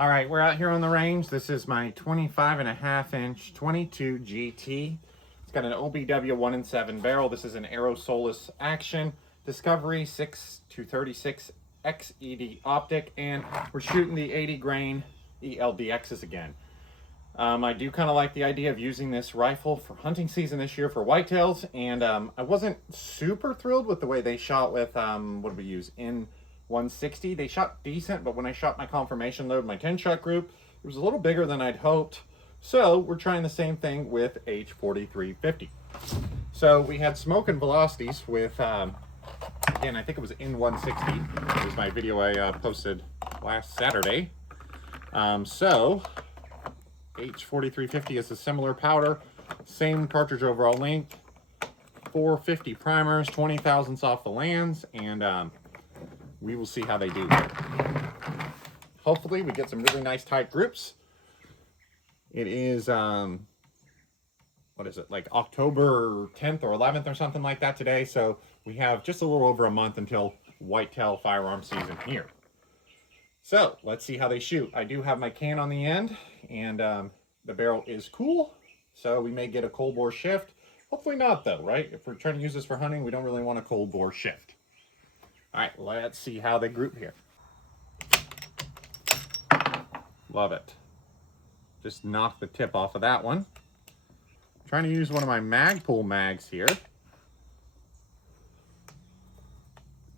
All right, we're out here on the range. This is my 25.5-inch 22 GT. It's got an OBW 1 in 7 barrel. This is an aerosolus action Discovery 6-36 XED optic, and we're shooting the 80 grain ELD-X's again. I do kind of like the idea of using this rifle for hunting season this year for whitetails, and I wasn't super thrilled with the way they shot with, what did we use, in 160. They shot decent, but when I shot my confirmation load, my 10-shot group, it was a little bigger than I'd hoped. So we're trying the same thing with H4350. So we had smoke and velocities with, again, I think it was in 160. It was my video I posted last Saturday. So H4350 is a similar powder, same cartridge overall length, 450 primers, 20 thousandths off the lands, and we will see how they do. Hopefully we get some really nice tight groups. It is, what is it, like October 10th or 11th or something like that today. So we have just a little over a month until whitetail firearm season here. So let's see how they shoot. I do have my can on the end, and the barrel is cool. So we may get a cold bore shift. Hopefully not though, right? If we're trying to use this for hunting, we don't really want a cold bore shift. All right, let's see how they group here. Love it. Just knocked the tip off of that one. I'm trying to use one of my Magpul mags here,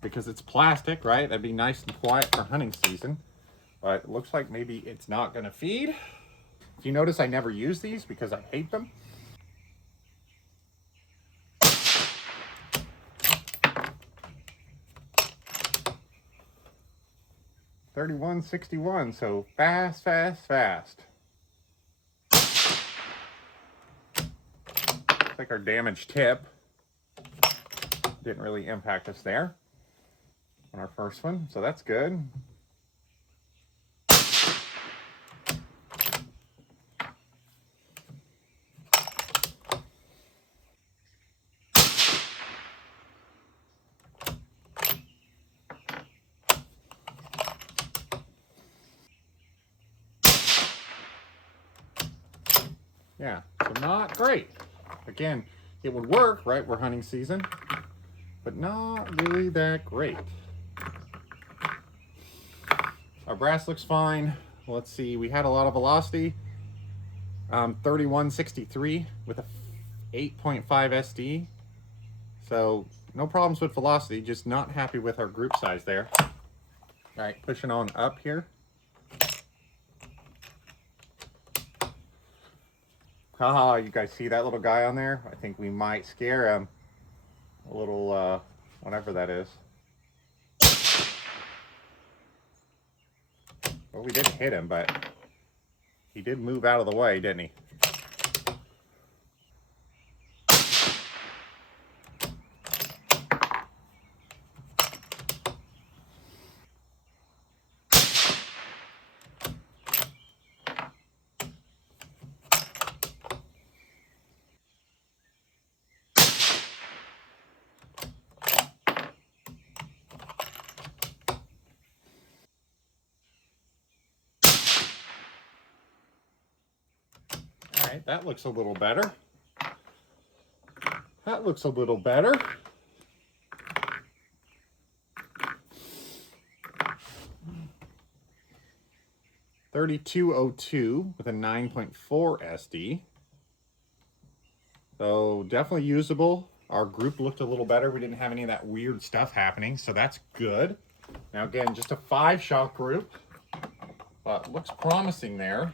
because it's plastic, right? That'd be nice and quiet for hunting season. But it looks like maybe it's not gonna feed. If you notice, I never use these because I hate them. .31-61, so fast, fast, fast. Looks like our damaged tip didn't really impact us there on our first one, so that's good. Yeah, so not great. Again, it would work, right? We're hunting season, but not really that great. Our brass looks fine. Let's see, we had a lot of velocity. 3163 with a 8.5 SD. So no problems with velocity, just not happy with our group size there. All right, pushing on up here. Haha, you guys see that little guy on there? I think we might scare him. A little, whatever that is. Well, we didn't hit him, but he did move out of the way, didn't he? That looks a little better. That looks a little better. .3202 with a 9.4 SD. So definitely usable. Our group looked a little better. We didn't have any of that weird stuff happening, so that's good. Now again, just a 5-shot group, but looks promising there.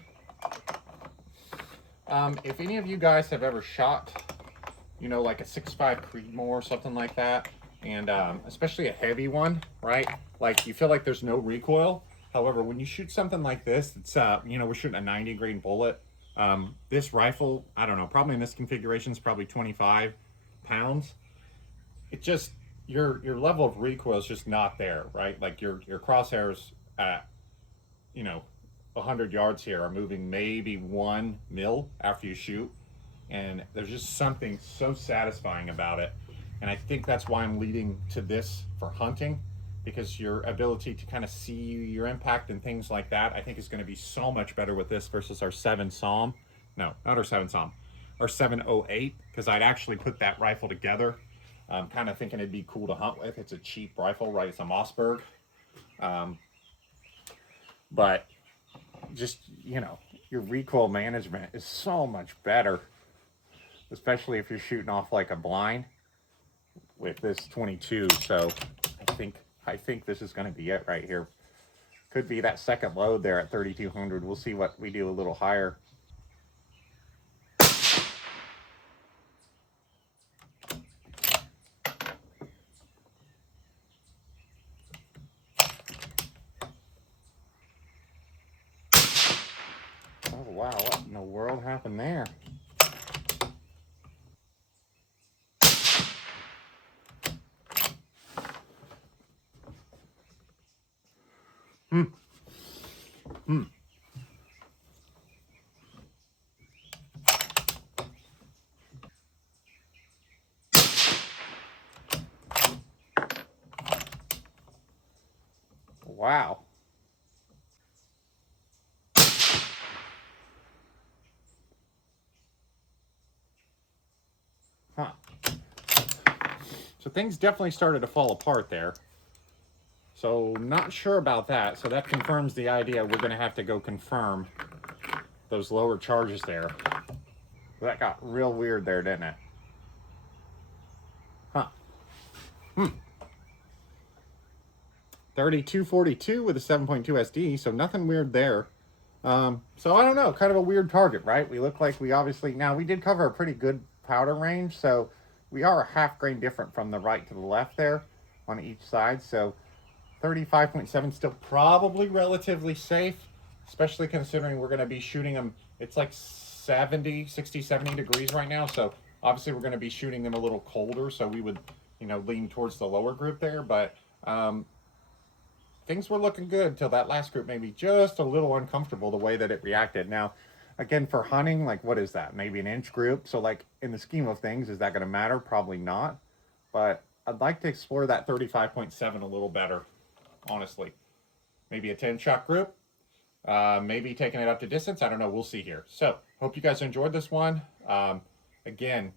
If any of you guys have ever shot, you know, like a 6.5 Creedmoor or something like that, and especially a heavy one, right? Like you feel like there's no recoil. However, when you shoot something like this, it's, you know, we're shooting a 90 grain bullet. This rifle, I don't know, probably in this configuration is probably 25 pounds. It just, your level of recoil is just not there, right? Like your crosshairs at, you know, 100 yards here are moving maybe 1 mil after you shoot, and there's just something so satisfying about it. And I think that's why I'm leading to this for hunting, because your ability to kind of see your impact and things like that, I think is going to be so much better with this versus our 7 Psalm. No, not our 7 Psalm, our 708, because I'd actually put that rifle together. Kind of thinking it'd be cool to hunt with. It's a cheap rifle, right? It's a Mossberg. But just, you know, your recoil management is so much better, especially if you're shooting off like a blind with this 22. So I think this is going to be it right here. Could be that second load there at 3,200. We'll see what we do a little higher. Oh wow, what in the world happened there? Wow. Huh. So things definitely started to fall apart there. So not sure about that. So that confirms the idea we're going to have to go confirm those lower charges there. That got real weird there, didn't it? Huh. 3242 with a 7.2 SD, so nothing weird there. So I don't know, kind of a weird target, right? We look like we obviously, now we did cover a pretty good powder range, so we are a half grain different from the right to the left there on each side. So 35.7 still probably relatively safe, especially considering we're going to be shooting them. It's like 70 degrees right now, so obviously we're going to be shooting them a little colder, so we would, you know, lean towards the lower group there. But things were looking good until that last group made me just a little uncomfortable the way that it reacted. Now, again, for hunting, like, what is that? Maybe an inch group. So, like, in the scheme of things, is that going to matter? Probably not. But I'd like to explore that 35.7 a little better, honestly. Maybe a 10-shot group. Maybe taking it up to distance. I don't know. We'll see here. So, hope you guys enjoyed this one. Again,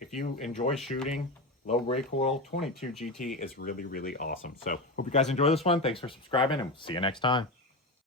if you enjoy shooting low recoil, 22 GT is really, really awesome. So, hope you guys enjoy this one. Thanks for subscribing, and we'll see you next time.